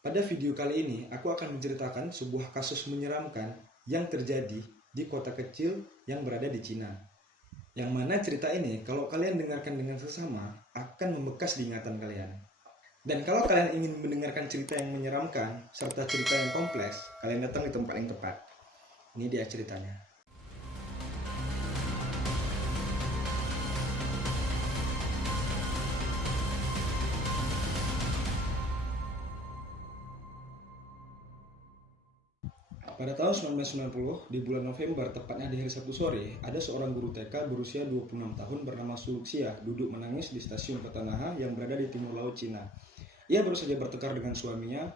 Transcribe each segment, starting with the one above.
Pada video kali ini, aku akan menceritakan sebuah kasus menyeramkan yang terjadi di kota kecil yang berada di Cina. Yang mana cerita ini, kalau kalian dengarkan dengan sesama, akan membekas di ingatan kalian. Dan kalau kalian ingin mendengarkan cerita yang menyeramkan, serta cerita yang kompleks, kalian datang di tempat yang tepat. Ini dia ceritanya. Pada tahun 1990, di bulan November, tepatnya di hari Sabtu sore, ada seorang guru TK berusia 26 tahun bernama Suluxia duduk menangis di stasiun Kota Naha yang berada di timur laut Cina. Ia baru saja bertengkar dengan suaminya,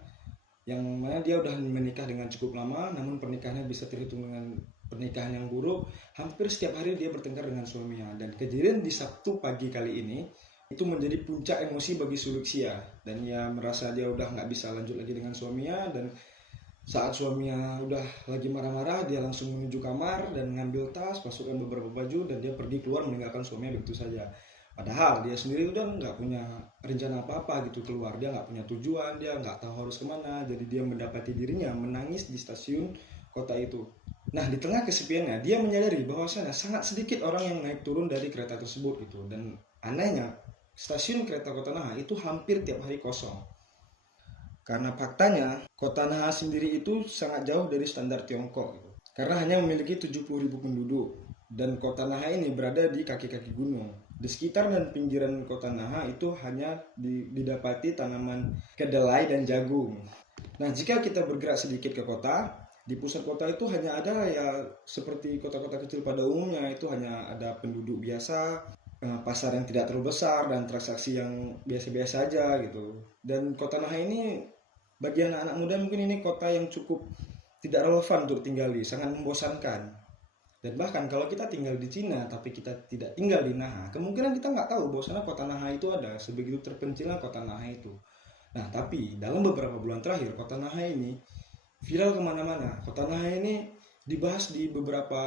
yang mana dia udah menikah dengan cukup lama, namun pernikahannya bisa terhitung dengan pernikahan yang buruk. Hampir setiap hari dia bertengkar dengan suaminya, dan kejadian di Sabtu pagi kali ini itu menjadi puncak emosi bagi Suluxia, dan ia merasa dia udah nggak bisa lanjut lagi dengan suaminya. Dan saat suaminya udah lagi marah-marah, dia langsung menuju kamar dan mengambil tas, masukkan beberapa baju, dan dia pergi keluar meninggalkan suaminya begitu saja. Padahal dia sendiri udah nggak punya rencana apa-apa gitu keluar. Dia nggak punya tujuan, dia nggak tahu harus kemana. Jadi dia mendapati dirinya menangis di stasiun kota itu. Nah, di tengah kesepiannya, dia menyadari bahwasanya sangat sedikit orang yang naik turun dari kereta tersebut gitu. Dan anehnya, stasiun kereta Kota Naha itu hampir tiap hari kosong. Karena faktanya, kota Naha sendiri itu sangat jauh dari standar Tiongkok. Karena hanya memiliki 70.000 penduduk. Dan kota Naha ini berada di kaki-kaki gunung. Di sekitar dan pinggiran kota Naha itu hanya didapati tanaman kedelai dan jagung. Nah, jika kita bergerak sedikit ke kota, di pusat kota itu hanya ada ya seperti kota-kota kecil pada umumnya, itu hanya ada penduduk biasa, pasar yang tidak terlalu besar, dan transaksi yang biasa-biasa aja gitu. Dan kota Naha ini bagi anak-anak muda mungkin ini kota yang cukup tidak relevan untuk tinggali, sangat membosankan. Dan bahkan kalau kita tinggal di Cina tapi kita tidak tinggal di Naha, kemungkinan kita nggak tahu bahwasanya kota Naha itu ada, sebegitu terpencilnya kota Naha itu. Nah, tapi dalam beberapa bulan terakhir kota Naha ini viral kemana-mana. Kota Naha ini dibahas di beberapa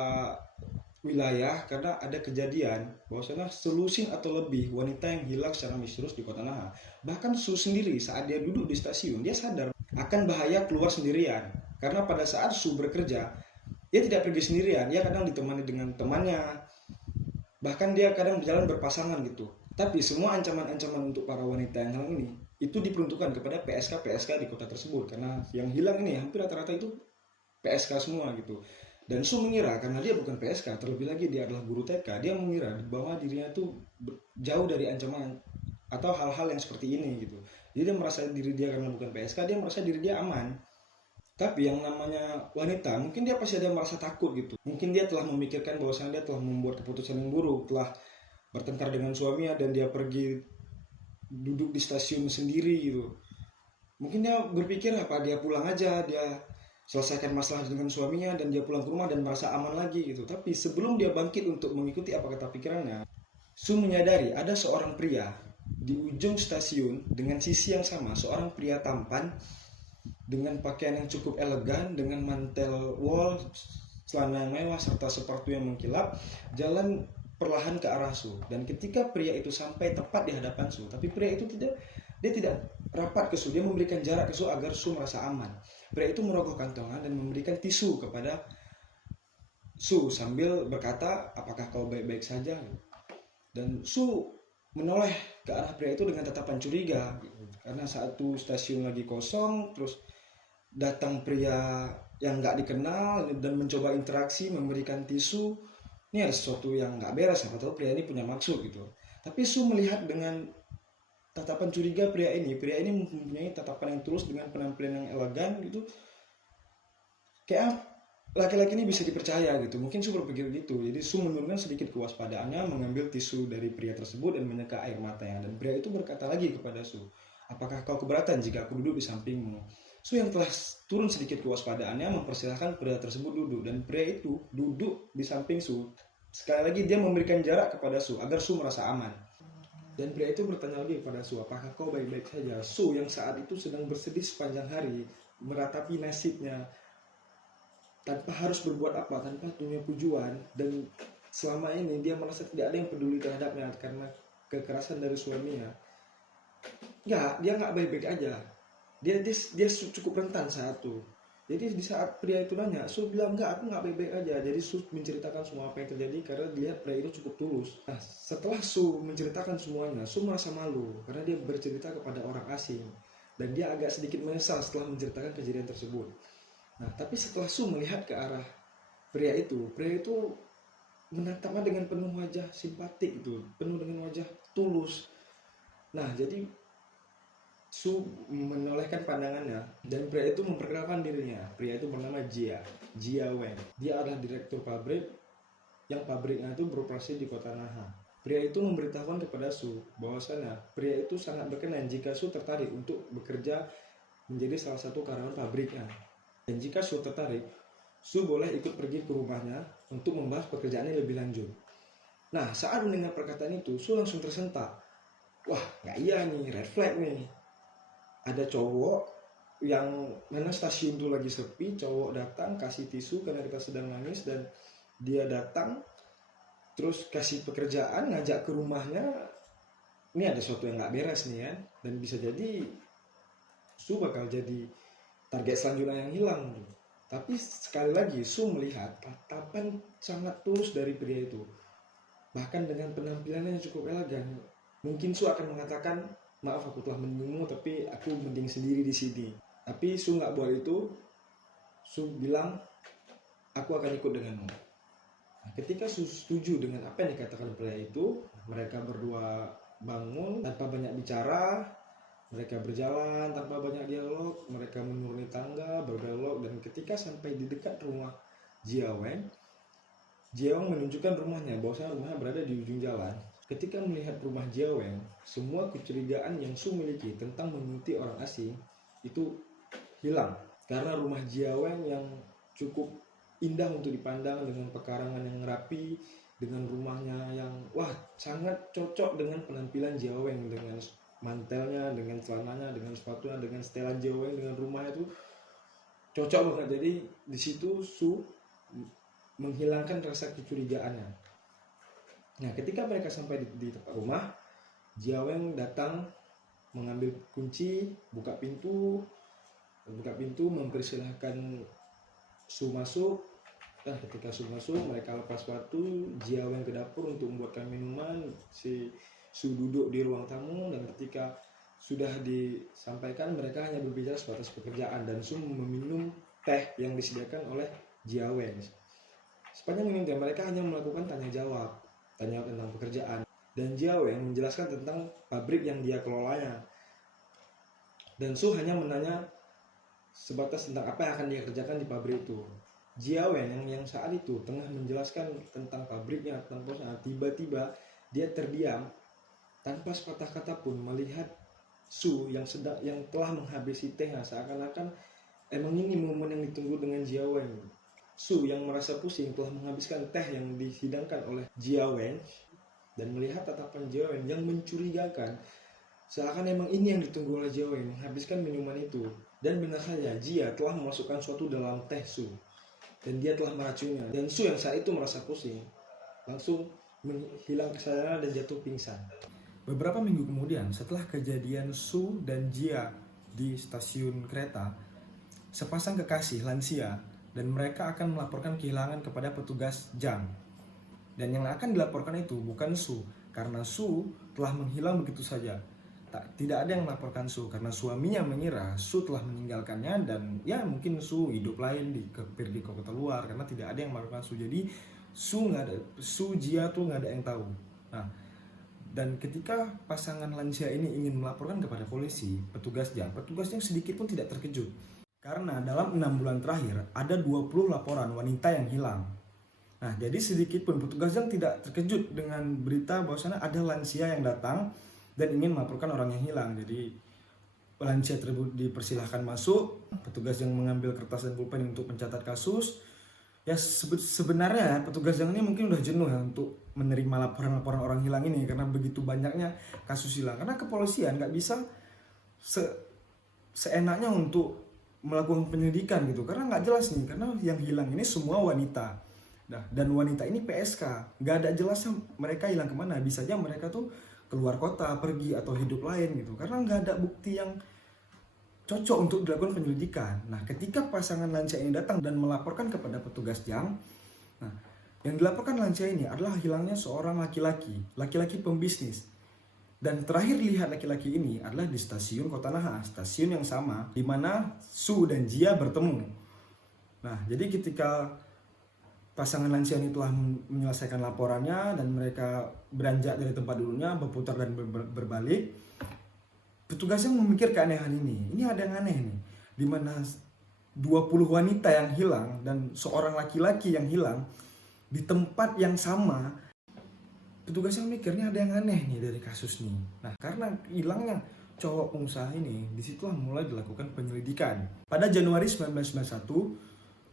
wilayah karena ada kejadian bahwasanya selusin atau lebih wanita yang hilang secara misterius di kota Naha. Bahkan Su sendiri saat dia duduk di stasiun, dia sadar akan bahaya keluar sendirian. Karena pada saat Su bekerja, dia tidak pergi sendirian, dia kadang ditemani dengan temannya, bahkan dia kadang berjalan berpasangan gitu. Tapi semua ancaman-ancaman untuk para wanita yang hilang ini itu diperuntukkan kepada PSK-PSK di kota tersebut, karena yang hilang ini hampir rata-rata itu PSK semua gitu. Dan Su mengira karena dia bukan PSK, terlebih lagi dia adalah guru TK, dia mengira bahwa dirinya tuh jauh dari ancaman atau hal-hal yang seperti ini gitu. Jadi dia merasa diri dia karena bukan PSK, dia merasa diri dia aman. Tapi yang namanya wanita, mungkin dia pasti ada merasa takut gitu. Mungkin dia telah memikirkan bahwasanya dia telah membuat keputusan yang buruk, telah bertengkar dengan suaminya dan dia pergi duduk di stasiun sendiri gitu. Mungkin dia berpikir apa dia pulang aja, dia selesaikan masalah dengan suaminya dan dia pulang ke rumah dan merasa aman lagi gitu. Tapi sebelum dia bangkit untuk mengikuti apa kata pikirannya, Su menyadari ada seorang pria di ujung stasiun dengan sisi yang sama, seorang pria tampan dengan pakaian yang cukup elegan, dengan mantel wol, celana yang mewah serta sepatu yang mengkilap, jalan perlahan ke arah Su. Dan ketika pria itu sampai tepat di hadapan Su, tapi pria itu tidak rapat ke Su, dia memberikan jarak ke Su agar Su merasa aman. Pria itu merogoh kantongan dan memberikan tisu kepada Su sambil berkata, apakah kau baik-baik saja? Dan Su menoleh ke arah pria itu dengan tatapan curiga, karena saat itu stasiun lagi kosong, terus datang pria yang nggak dikenal dan mencoba interaksi, memberikan tisu. Ini ada sesuatu yang nggak beres, siapa tahu pria ini punya maksud gitu. Tapi Su melihat dengan tatapan curiga pria ini mempunyai tatapan yang tulus dengan penampilan yang elegan gitu. Kayak laki-laki ini bisa dipercaya gitu. Mungkin Su berpikir gitu. Jadi Su menurunkan sedikit kewaspadaannya, mengambil tisu dari pria tersebut dan menyeka air matanya. Dan pria itu berkata lagi kepada Su, apakah kau keberatan jika aku duduk di sampingmu? Su yang telah turun sedikit kewaspadaannya mempersilahkan pria tersebut duduk. Dan pria itu duduk di samping Su. Sekali lagi dia memberikan jarak kepada Su agar Su merasa aman. Dan pria itu bertanya lagi kepada Su, apakah kau baik-baik saja? Su yang saat itu sedang bersedih sepanjang hari, meratapi nasibnya, tanpa harus berbuat apa, tanpa punya tujuan. Dan selama ini dia merasa tidak ada yang peduli terhadapnya karena kekerasan dari suaminya. Dia nggak baik-baik aja. dia cukup rentan saat itu. Jadi di saat pria itu nanya, Su bilang enggak, aku nggak baik-baik aja. Jadi Su menceritakan semua apa yang terjadi karena dilihat pria itu cukup tulus. Nah, setelah Su menceritakan semuanya, Su merasa malu karena dia bercerita kepada orang asing dan dia agak sedikit menyesal setelah menceritakan kejadian tersebut. Nah, tapi setelah Su melihat ke arah pria itu menatapnya dengan penuh wajah simpatik itu, penuh dengan wajah tulus. Nah, jadi Su menolehkan pandangannya dan pria itu memperkenalkan dirinya. Pria itu bernama Jia Weng. Dia adalah direktur pabrik yang pabriknya itu beroperasi di kota Naha. Pria itu memberitahukan kepada Su bahwasanya pria itu sangat berkenan jika Su tertarik untuk bekerja menjadi salah satu karyawan pabriknya. Dan jika Su tertarik, Su boleh ikut pergi ke rumahnya untuk membahas pekerjaannya lebih lanjut. Nah, saat mendengar perkataan itu, Su langsung tersentak. Wah, nggak iya nih, red flag nih. Ada cowok yang mana stasiun itu lagi sepi, cowok datang kasih tisu karena kita sedang nangis dan dia datang terus kasih pekerjaan, ngajak ke rumahnya. Ini ada sesuatu yang nggak beres nih kan, dan bisa jadi Su bakal jadi target selanjutnya yang hilang. Tapi sekali lagi Su melihat tatapan sangat tulus dari pria itu, bahkan dengan penampilannya yang cukup elegan. Mungkin Su akan mengatakan, maaf aku telah menyinggung tapi aku mending sendiri di sini. Tapi Su nggak buat itu. Su bilang, aku akan ikut denganmu. Nah, ketika Su setuju dengan apa yang dikatakan pria itu, mereka berdua bangun tanpa banyak bicara. Mereka berjalan tanpa banyak dialog. Mereka menuruni tangga, berdialog, dan ketika sampai di dekat rumah Jia Weng menunjukkan rumahnya, bahwasanya rumahnya berada di ujung jalan. Ketika melihat rumah Jia Weng, semua kecurigaan yang Su miliki tentang mengikuti orang asing itu hilang. Karena rumah Jia Weng yang cukup indah untuk dipandang dengan pekarangan yang rapi, dengan rumahnya yang sangat cocok dengan penampilan Jia Weng, dengan mantelnya, dengan celananya, dengan sepatunya, dengan setelan Jia Weng, dengan rumahnya itu cocok banget. Jadi di situ Su menghilangkan rasa kecurigaannya. Nah, ketika mereka sampai di tempat rumah, Jia Weng datang mengambil kunci, buka pintu, mempersilahkan Su masuk. Nah, ketika Su masuk, mereka lepas sepatu, Jia Weng ke dapur untuk membuatkan minuman, si Su duduk di ruang tamu, dan ketika sudah disampaikan, mereka hanya berbicara sebatas pekerjaan, dan Su meminum teh yang disediakan oleh Jia Weng. Sepanjang minum teh, mereka hanya melakukan tanya jawab tentang pekerjaan, dan Jia Weng menjelaskan tentang pabrik yang dia kelolanya, dan Su hanya menanya sebatas tentang apa yang akan dia kerjakan di pabrik itu. Jia Weng yang saat itu tengah menjelaskan tentang pabriknya, tentang perusahaan, tiba-tiba dia terdiam tanpa sepatah kata pun melihat Su yang telah menghabisi tehnya, seakan-akan emang ini momen yang ditunggu dengan Jia Weng. Su yang merasa pusing telah menghabiskan teh yang dihidangkan oleh Jia Weng dan melihat tatapan Jia Weng yang mencurigakan, seakan emang ini yang ditunggu oleh Jia Weng, menghabiskan minuman itu. Dan benar saja, Jia telah memasukkan sesuatu dalam teh Su dan dia telah meracunnya. Dan Su yang saat itu merasa pusing langsung menghilang kesadaran dan jatuh pingsan. Beberapa minggu kemudian, setelah kejadian Su dan Jia di stasiun kereta, sepasang kekasih lansia dan mereka akan melaporkan kehilangan kepada petugas jam. Dan yang akan dilaporkan itu bukan Su, karena Su telah menghilang begitu saja. Tidak ada yang melaporkan Su karena suaminya mengira Su telah meninggalkannya, dan ya mungkin Su hidup lain pergi ke kota luar, karena tidak ada yang melaporkan Su. Jadi Su Jia tuh nggak ada yang tahu. Nah, dan ketika pasangan lansia ini ingin melaporkan kepada polisi, petugasnya sedikit pun tidak terkejut. Karena dalam 6 bulan terakhir ada 20 laporan wanita yang hilang. Nah, jadi sedikit pun petugas yang tidak terkejut dengan berita bahwasanya ada lansia yang datang dan ingin melaporkan orang yang hilang. Jadi lansia tersebut dipersilahkan masuk, petugas yang mengambil kertas dan pulpen untuk mencatat kasus. Ya sebenarnya petugas yang ini mungkin udah jenuh ya untuk menerima laporan-laporan orang hilang ini, karena begitu banyaknya kasus hilang. Karena kepolisian nggak bisa seenaknya untuk melakukan penyelidikan gitu, karena nggak jelas nih, karena yang hilang ini semua wanita. Nah, dan wanita ini PSK, nggak ada jelasnya mereka hilang kemana. Bisa aja mereka tuh keluar kota, pergi atau hidup lain gitu, karena nggak ada bukti yang cocok untuk dilakukan penyelidikan. Nah, ketika pasangan lansia ini datang dan melaporkan kepada petugas Jam, nah, yang dilaporkan lansia ini adalah hilangnya seorang laki-laki pembisnis. Dan terakhir lihat laki-laki ini adalah di stasiun Kota Naha, stasiun yang sama di mana Su dan Jia bertemu. Nah, jadi ketika pasangan lansia ini telah menyelesaikan laporannya dan mereka beranjak dari tempat dulunya, berputar dan berbalik, petugasnya memikir keanehan ini. Ini ada yang aneh nih, di mana 20 wanita yang hilang dan seorang laki-laki yang hilang di tempat yang sama. Petugasnya mikirnya ada yang aneh nih dari kasus ini. Nah, karena hilangnya cowok pengusaha ini, disitulah mulai dilakukan penyelidikan. Pada Januari 1991,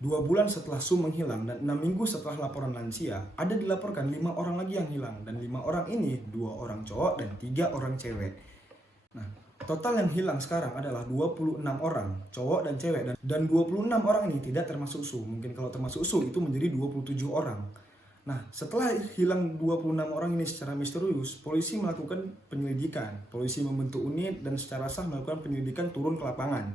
2 bulan setelah Su menghilang dan 6 minggu setelah laporan lansia, ada dilaporkan 5 orang lagi yang hilang. Dan 5 orang ini, 2 orang cowok dan 3 orang cewek. Nah, total yang hilang sekarang adalah 26 orang, cowok dan cewek. Dan 26 orang ini tidak termasuk Su. Mungkin kalau termasuk Su itu menjadi 27 orang. Nah, setelah hilang 26 orang ini secara misterius, polisi melakukan penyelidikan. Polisi membentuk unit dan secara sah melakukan penyelidikan turun ke lapangan.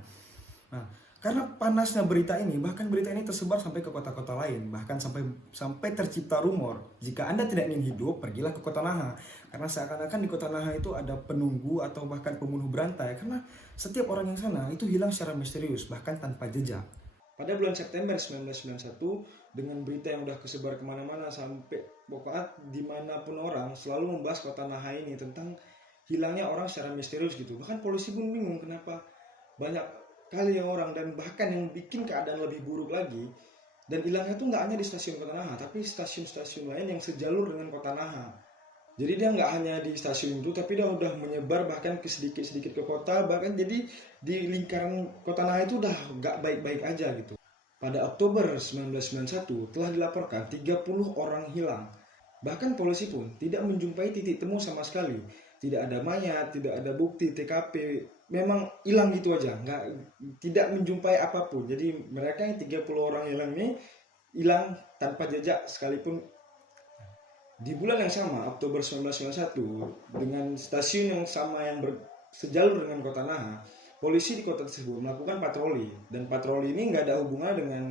Nah, karena panasnya berita ini, bahkan berita ini tersebar sampai ke kota-kota lain. Bahkan sampai tercipta rumor, jika Anda tidak ingin hidup, pergilah ke Kota Naha. Karena seakan-akan di Kota Naha itu ada penunggu atau bahkan pembunuh berantai. Karena setiap orang yang sana itu hilang secara misterius, bahkan tanpa jejak. Pada bulan September 1991, dengan berita yang udah kesebar kemana-mana sampai pokoknya dimanapun orang selalu membahas Kota Naha ini tentang hilangnya orang secara misterius gitu. Bahkan polisi pun bingung kenapa banyak kali yang orang, dan bahkan yang bikin keadaan lebih buruk lagi, dan hilangnya tuh nggak hanya di stasiun Kota Naha, tapi stasiun-stasiun lain yang sejalur dengan Kota Naha. Jadi dia nggak hanya di stasiun itu, tapi dia udah menyebar bahkan ke sedikit-sedikit ke kota, bahkan jadi di lingkaran Kota Naha itu udah nggak baik-baik aja gitu. Pada Oktober 1991 telah dilaporkan 30 orang hilang. Bahkan polisi pun tidak menjumpai titik temu sama sekali. Tidak ada mayat, tidak ada bukti TKP. Memang hilang gitu aja, tidak menjumpai apapun. Jadi mereka yang 30 orang hilang ini hilang tanpa jejak sekalipun. Di bulan yang sama, Oktober 1991, dengan stasiun yang sama yang sejalur dengan Kota Naha, polisi di kota tersebut melakukan patroli. Dan patroli ini nggak ada hubungan dengan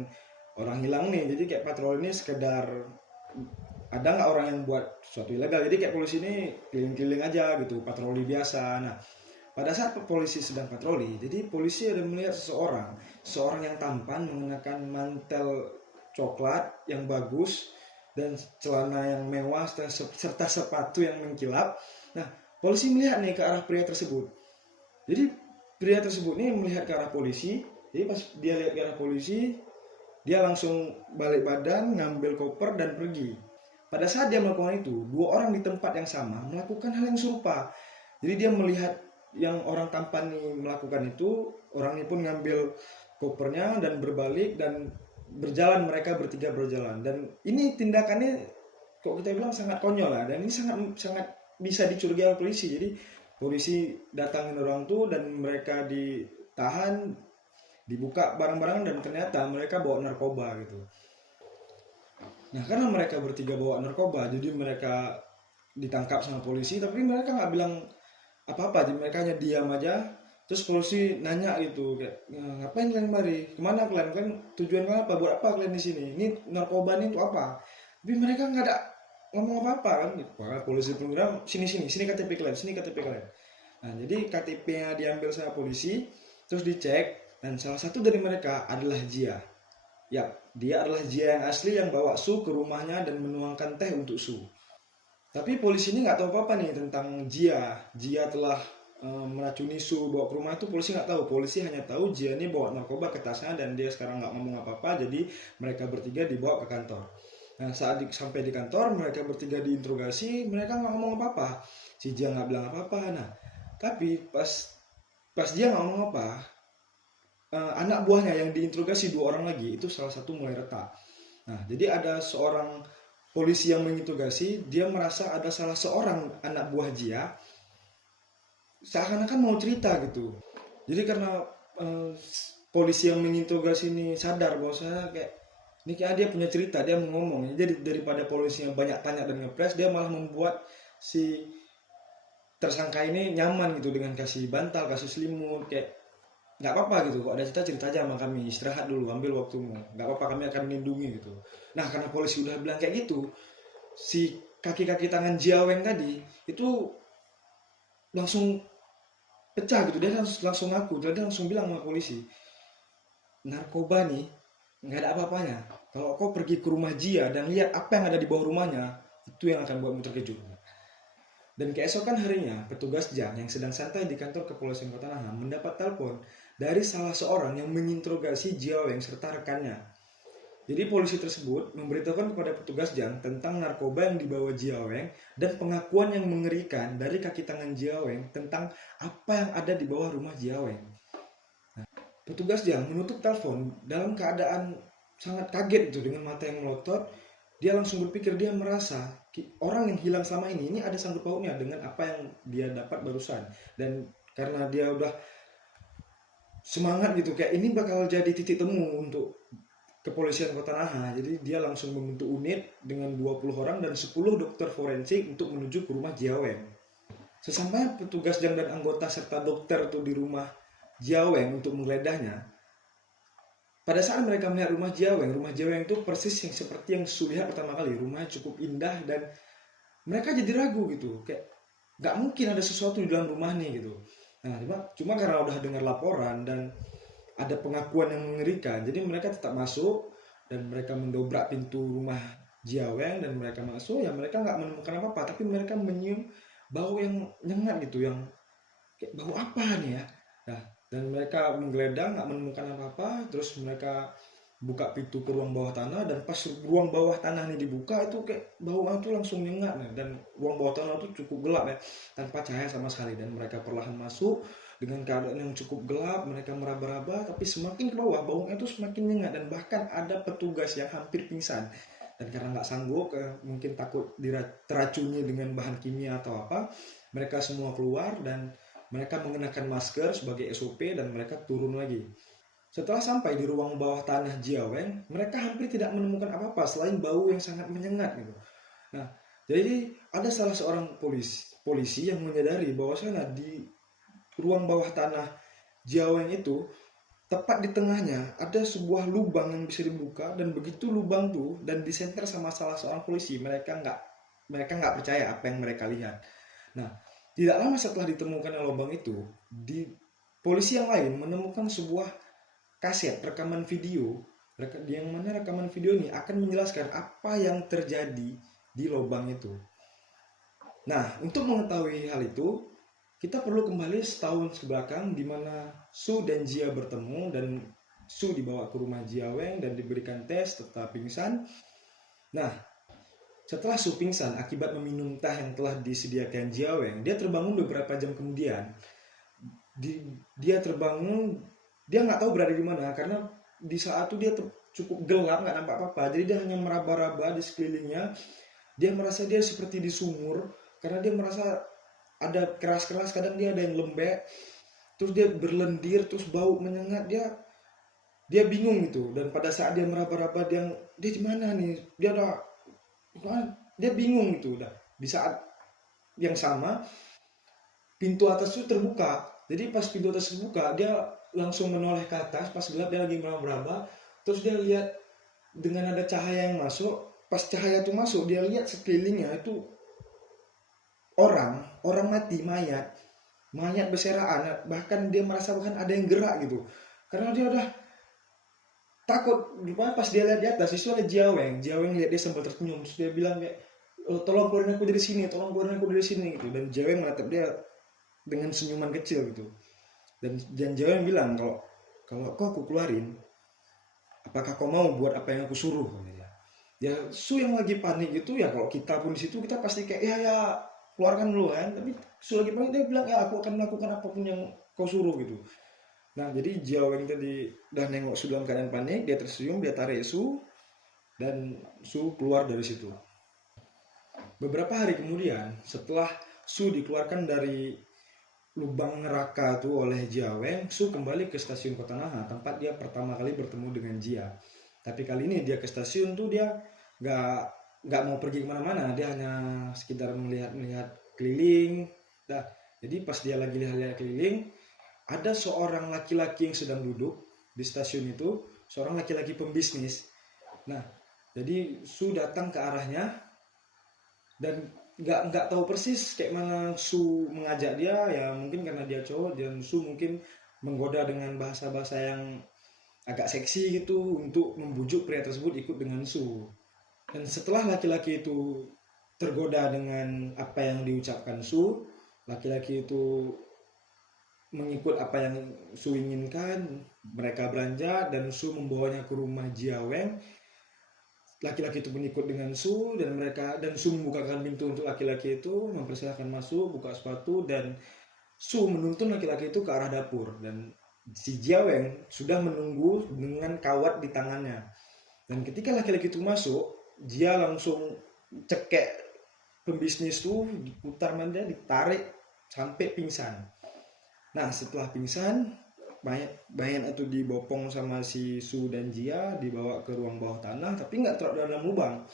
orang hilang nih. Jadi kayak patroli ini sekedar ada nggak orang yang buat sesuatu ilegal. Jadi kayak polisi ini keliling-keliling aja gitu, patroli biasa. Nah, pada saat polisi sedang patroli, jadi polisi ada melihat seorang yang tampan mengenakan mantel coklat yang bagus dan celana yang mewah serta sepatu yang mengkilap. Nah, polisi melihat nih ke arah pria tersebut. Jadi pria tersebut nih melihat ke arah polisi. Jadi pas dia lihat ke arah polisi, dia langsung balik badan, ngambil koper dan pergi. Pada saat dia melakukan itu, 2 orang di tempat yang sama melakukan hal yang serupa. Jadi dia melihat yang orang tampan ini melakukan itu, orang ini pun ngambil kopernya dan berbalik dan mereka bertiga berjalan. Dan ini tindakannya kok kita bilang sangat konyol lah, dan ini sangat bisa dicurigai oleh polisi. Jadi polisi datangin orang tuh dan mereka ditahan, dibuka barang-barang dan ternyata mereka bawa narkoba gitu. Nah, karena mereka bertiga bawa narkoba, jadi mereka ditangkap sama polisi, tapi mereka nggak bilang apa-apa, jadi mereka hanya diam aja. Terus polisi nanya gitu, kayak ngapain kalian mari, kemana kalian tujuan kalian apa, buat apa kalian di sini, ini narkoba ini untuk apa? Tapi mereka nggak ada ngomong apa-apa kan. Wah, polisi pun bilang sini KTP kalian, sini KTP kalian. Nah, jadi KTP-nya diambil sama polisi, terus dicek, dan salah satu dari mereka adalah Jia. Ya, dia adalah Jia yang asli yang bawa Su ke rumahnya dan menuangkan teh untuk Su. Tapi polisi ini nggak tahu apa-apa nih tentang Jia. Jia telah meracuni Su bawa ke rumah itu polisi nggak tahu. Polisi hanya tahu Jia ini bawa narkoba ke tasnya dan dia sekarang nggak ngomong apa-apa. Jadi mereka bertiga dibawa ke kantor. Nah, saat sampai di kantor, mereka bertiga diinterogasi, mereka nggak ngomong apa-apa. Si Jia nggak bilang apa-apa. Nah, tapi pas dia nggak ngomong apa, anak buahnya yang diinterogasi 2 orang lagi itu salah satu mulai retak. Nah, jadi ada seorang polisi yang menginterogasi, dia merasa ada salah seorang anak buah Jia seakan-akan mau cerita gitu. Jadi karena polisi yang menginterogasi ini sadar bahwasanya kayak ini kayak dia punya cerita, dia mau ngomong. Jadi daripada polisi yang banyak tanya dan ngepres, dia malah membuat si tersangka ini nyaman gitu dengan kasih bantal, kasih selimut, kayak nggak apa-apa gitu, kok ada cerita aja sama kami, istirahat dulu, ambil waktumu, nggak apa-apa, kami akan melindungi gitu. Nah karena polisi udah bilang kayak gitu, si kaki-kaki tangan Jiaweng tadi itu langsung pecah gitu, dia langsung ngaku, dia langsung bilang sama polisi, narkoba nih nggak ada apa-apanya. Kalau kau pergi ke rumah Jia dan lihat apa yang ada di bawah rumahnya, itu yang akan buatmu terkejut. Dan keesokan harinya, petugas Jang yang sedang santai di kantor kepolisian Kota Naham mendapat telepon dari salah seorang yang menginterogasi Jiaweng serta rekannya. Jadi polisi tersebut memberitahukan kepada petugas Jang tentang narkoba yang dibawa Jiaweng dan pengakuan yang mengerikan dari kaki tangan Jiaweng tentang apa yang ada di bawah rumah Jiaweng. Petugas Jang menutup telepon dalam keadaan sangat kaget itu, dengan mata yang melotot. Dia langsung berpikir, dia merasa orang yang hilang selama ini ada sangkut pautnya dengan apa yang dia dapat barusan. Dan karena dia udah semangat gitu, kayak ini bakal jadi titik temu untuk kepolisian Kota Naha. Jadi dia langsung membentuk unit dengan 20 orang dan 10 dokter forensik untuk menuju ke rumah Jiaweng. Sesampainya petugas Jang dan anggota serta dokter itu di rumah Jiaweng untuk menggeledahnya, pada saat mereka melihat rumah Jiaweng itu persis yang seperti yang Su lihat pertama kali. Rumahnya cukup indah dan mereka jadi ragu gitu, kayak nggak mungkin ada sesuatu di dalam rumah nih gitu. Nah, cuma karena udah dengar laporan dan ada pengakuan yang mengerikan, jadi mereka tetap masuk dan mereka mendobrak pintu rumah Jiaweng dan mereka masuk. Ya mereka nggak menemukan apa-apa, tapi mereka menyium bau yang nyengat gitu, yang kayak bau apa nih ya. Nah, dan mereka menggeledah nggak menemukan apa-apa. Terus mereka buka pintu ke ruang bawah tanah, dan pas ruang bawah tanah ini dibuka itu kayak baunya tuh langsung nyengat nih. Dan ruang bawah tanah itu cukup gelap ya, tanpa cahaya sama sekali. Dan mereka perlahan masuk dengan keadaan yang cukup gelap. Mereka meraba-raba, tapi semakin ke bawah baunya itu semakin nyengat, dan bahkan ada petugas yang hampir pingsan. Dan karena nggak sanggup, mungkin takut teracuni dengan bahan kimia atau apa, mereka semua keluar dan mereka mengenakan masker sebagai SOP dan mereka turun lagi. Setelah sampai di ruang bawah tanah Jiaweng, mereka hampir tidak menemukan apa-apa selain bau yang sangat menyengat gitu. Nah, jadi ada salah seorang polisi yang menyadari bahwasanya di ruang bawah tanah Jiaweng itu, tepat di tengahnya ada sebuah lubang yang bisa dibuka, dan begitu lubang tuh dan disenter sama salah seorang polisi, mereka nggak percaya apa yang mereka lihat. Nah, tidak lama setelah ditemukan lubang itu, di polisi yang lain menemukan sebuah kaset rekaman video, yang mana rekaman video ini akan menjelaskan apa yang terjadi di lubang itu. Nah, untuk mengetahui hal itu, kita perlu kembali setahun ke belakang, di mana Su dan Jia bertemu dan Su dibawa ke rumah Jiaweng dan diberikan tes tetap pingsan. Nah, setelah Su pingsan akibat meminum teh yang telah disediakan Jiaweng, dia terbangun beberapa jam kemudian. Dia terbangun, dia nggak tahu berada di mana karena di saat itu dia cukup gelap, nggak nampak apa-apa. Jadi dia hanya meraba-raba di sekelilingnya. Dia merasa dia seperti di sumur karena dia merasa ada keras-keras, kadang dia ada yang lembek, terus dia berlendir, terus bau menyengat. Dia bingung gitu. Dan pada saat dia meraba-raba, dia di mana nih, dia bingung gitu. Udah di saat yang sama pintu atas itu terbuka. Jadi pas pintu atas terbuka, dia langsung menoleh ke atas. Pas gelap dia lagi meraba-raba, terus dia lihat dengan ada cahaya yang masuk. Pas cahaya itu masuk, dia lihat sekelilingnya itu orang mati, mayat berserakan. Bahkan dia merasa bahkan ada yang gerak gitu, karena dia udah takut. Pas dia lihat di atas itu ada Jiaweng lihat dia sambil tersenyum, terus dia bilang kayak, tolong keluarin aku dari sini, gitu. Dan Jiaweng menatap dia dengan senyuman kecil gitu. Dan Jiaweng bilang, kalau kau aku keluarin, apakah kau mau buat apa yang aku suruh? Ya Su yang lagi panik gitu, ya kalau kita pun di situ kita pasti kayak ya keluarkan dulu kan. Tapi Su lagi panik, dia bilang ya aku akan melakukan apapun yang kau suruh gitu. Nah, jadi Jiaweng tadi udah nengok Su dalam keadaan panik, dia tersenyum, dia tarik Su, dan Su keluar dari situ. Beberapa hari kemudian, setelah Su dikeluarkan dari lubang neraka itu oleh Jiaweng, Su kembali ke stasiun Kota Naha, tempat dia pertama kali bertemu dengan Jia. Tapi kali ini dia ke stasiun tuh, dia nggak mau pergi kemana-mana, dia hanya sekitar melihat keliling. Nah, jadi pas dia lagi lihat keliling, ada seorang laki-laki yang sedang duduk di stasiun itu, seorang laki-laki pembisnis. Nah, jadi Su datang ke arahnya dan nggak tahu persis kayak mana Su mengajak dia, ya mungkin karena dia cowok dan Su mungkin menggoda dengan bahasa-bahasa yang agak seksi gitu untuk membujuk pria tersebut ikut dengan Su. Dan setelah laki-laki itu tergoda dengan apa yang diucapkan Su, laki-laki itu mengikut apa yang Su inginkan, mereka belanja dan Su membawanya ke rumah Jiaweng. Laki-laki itu mengikut dengan Su dan Su membukakan pintu untuk laki-laki itu, mempersilahkan masuk, buka sepatu, dan Su menuntun laki-laki itu ke arah dapur dan si Jiaweng sudah menunggu dengan kawat di tangannya. Dan ketika laki-laki itu masuk, dia langsung cekek pembisnis itu, diputar manda, ditarik sampai pingsan. Nah, setelah pingsan, Bayan itu dibopong sama si Su dan Jia, dibawa ke ruang bawah tanah, tapi nggak taruh dalam lubang.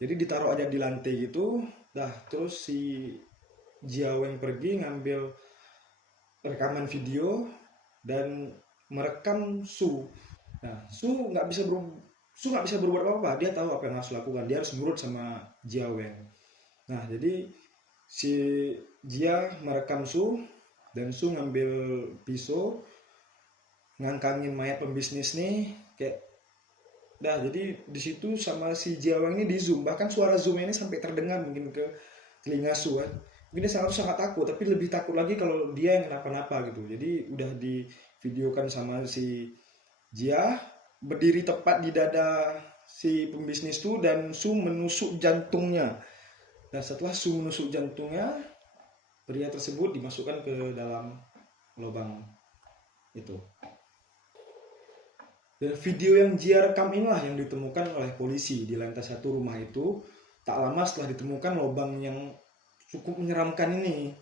Jadi ditaruh aja di lantai gitu. Dah, terus si Jia Weng pergi ngambil rekaman video dan merekam Su. Nah, Su nggak bisa berbuat apa-apa. Dia tahu apa yang harus lakukan. Dia harus nurut sama Jia Weng. Nah, jadi si Jia merekam Su dan Su ngambil pisau ngangkangin mayat pembisnis nih kayak jadi di situ sama si Jiawang ini di zoom, bahkan suara zoom ini sampai terdengar mungkin ke telinga Su kan. Mungkin dia sangat takut, tapi lebih takut lagi kalau dia yang kenapa-napa gitu. Jadi udah di videokan sama si Jia berdiri tepat di dada si pembisnis itu dan Su menusuk jantungnya. Dan setelah Su menusuk jantungnya, pria tersebut dimasukkan ke dalam lubang itu. Dan video yang Jia rekam inilah yang ditemukan oleh polisi di lantai 1 rumah itu. Tak lama setelah ditemukan lubang yang cukup menyeramkan ini.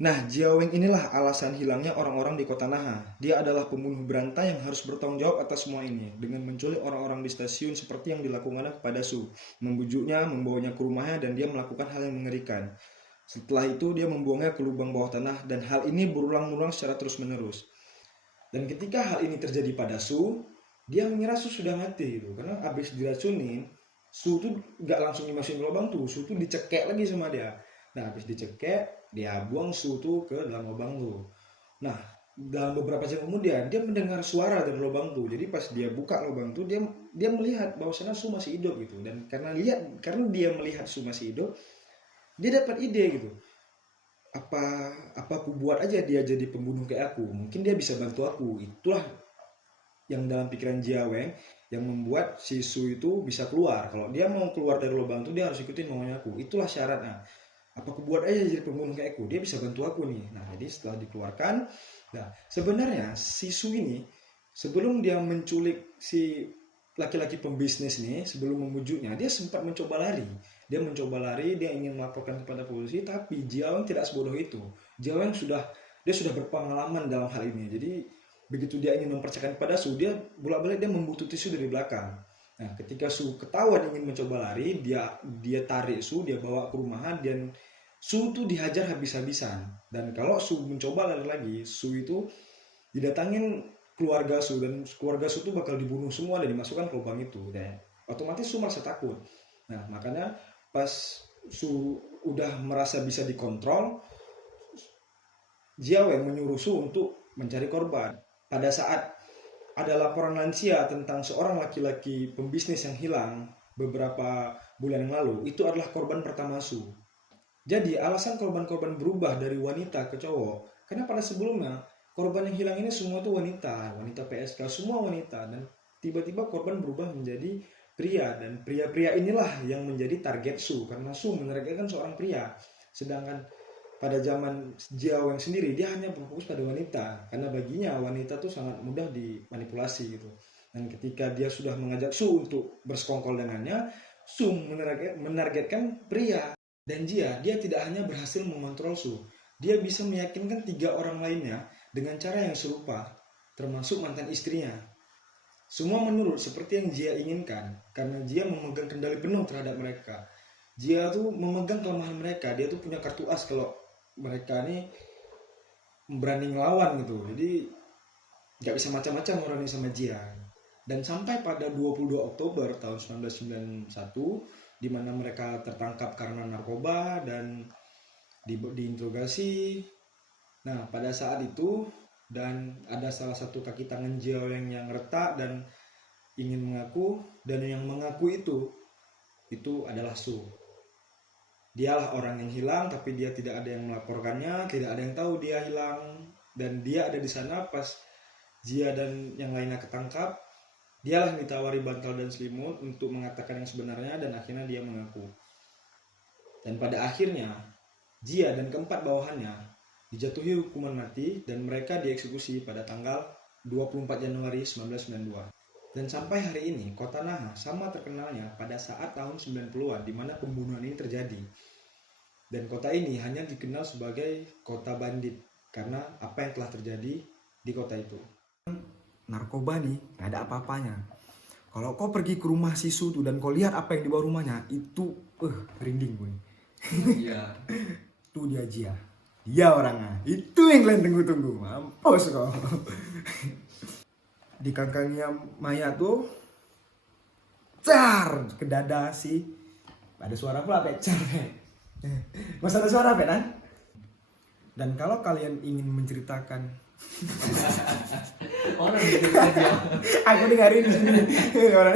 Nah, Jia Weng inilah alasan hilangnya orang-orang di kota Naha. Dia adalah pembunuh berantai yang harus bertanggung jawab atas semua ini dengan menculik orang-orang di stasiun seperti yang dilakukannya kepada Su, membujuknya, membawanya ke rumahnya, dan dia melakukan hal yang mengerikan. Setelah itu dia membuangnya ke lubang bawah tanah dan hal ini berulang-ulang secara terus-menerus. Dan ketika hal ini terjadi pada Su, dia mengira Su sudah mati gitu, karena habis diracunin Su tuh nggak langsung dimasukin ke lubang tuh, Su tuh dicekek lagi sama dia. Nah, habis dicekek dia buang Su tuh ke dalam lubang tuh. Nah, dalam beberapa jam kemudian dia mendengar suara dari lubang tuh. Jadi pas dia buka lubang tuh dia melihat bahwasanya Su masih hidup gitu. Dan karena dia melihat Su masih hidup, dia dapat ide gitu. Apa aku buat aja dia jadi pembunuh kayak aku, mungkin dia bisa bantu aku. Itulah yang dalam pikiran Jia Weng yang membuat si Su itu bisa keluar. Kalau dia mau keluar dari lubang itu dia harus ikutin maunya aku. Itulah syaratnya. Apa aku buat aja jadi pembunuh kayak aku, dia bisa bantu aku nih. Nah, jadi setelah dikeluarkan, nah sebenarnya si Su ini sebelum dia menculik si laki-laki pembisnis nih, sebelum membujuknya, dia sempat mencoba lari. Dia mencoba lari, dia ingin melaporkan kepada polisi, tapi Jia Weng tidak sebodoh itu. Jia Weng sudah berpengalaman dalam hal ini. Jadi begitu dia ingin mempercayakan kepada Su, dia bolak-balik dia membutuhkan Su dari belakang. Nah, ketika Su ketahuan ingin mencoba lari, dia tarik Su, dia bawa ke rumahan dan Su tuh dihajar habis-habisan. Dan kalau Su mencoba lari lagi, Su itu didatangin keluarga Su dan keluarga Su tuh bakal dibunuh semua dan dimasukkan ke lubang itu. Dan otomatis Su merasa takut. Nah, makanya pas Su udah merasa bisa dikontrol, Jia Weng menyuruh Su untuk mencari korban. Pada saat ada laporan lansia tentang seorang laki-laki pembisnis yang hilang beberapa bulan yang lalu, itu adalah korban pertama Su. Jadi alasan korban-korban berubah dari wanita ke cowok, karena pada sebelumnya korban yang hilang ini semua itu wanita PSK, semua wanita, dan tiba-tiba korban berubah menjadi pria, dan pria-pria inilah yang menjadi target Su, karena Su menargetkan seorang pria. Sedangkan pada zaman Jia Weng sendiri dia hanya berfokus pada wanita, karena baginya wanita tuh sangat mudah dimanipulasi gitu. Dan ketika dia sudah mengajak Su untuk bersekongkol dengannya, Su menargetkan pria. Dan dia tidak hanya berhasil mengontrol Su, dia bisa meyakinkan 3 orang lainnya dengan cara yang serupa, termasuk mantan istrinya. Semua menurut seperti yang Jia inginkan, karena Jia memegang kendali penuh terhadap mereka. Jia tuh memegang kelemahan mereka, dia tuh punya kartu as kalau mereka nih berani ngelawan gitu. Jadi nggak bisa macam-macam orang ini sama Jia. Dan sampai pada 22 Oktober tahun 1991 di mana mereka tertangkap karena narkoba dan diinterogasi. Nah, pada saat itu dan ada salah satu kaki tangan Jia yang retak dan ingin mengaku, dan yang mengaku itu adalah Su. Dialah orang yang hilang, tapi dia tidak ada yang melaporkannya, tidak ada yang tahu dia hilang, dan dia ada di sana pas Jia dan yang lainnya ketangkap. Dialah yang ditawari bantal dan selimut untuk mengatakan yang sebenarnya, dan akhirnya dia mengaku. Dan pada akhirnya Jia dan keempat bawahannya dijatuhi hukuman mati dan mereka dieksekusi pada tanggal 24 Januari 1992. Dan sampai hari ini kota Naha sama terkenalnya pada saat tahun 90-an di mana pembunuhan ini terjadi. Dan kota ini hanya dikenal sebagai kota bandit karena apa yang telah terjadi di kota itu. Narkoba nih nggak ada apa-apanya. Kalau kau pergi ke rumah si Su tuh dan kau lihat apa yang di bawah rumahnya, itu merinding gue. Iya. Tuh dia Jia. Dia orangnya. Itu yang kalian tunggu-tunggu. Mampus kau. Di kangkangnya mayat tuh car ke dada sih. Ada suara pula car. Masa ada suara kan? Dan kalau kalian ingin menceritakan Orang gitu aja. aku dengerin di sini orang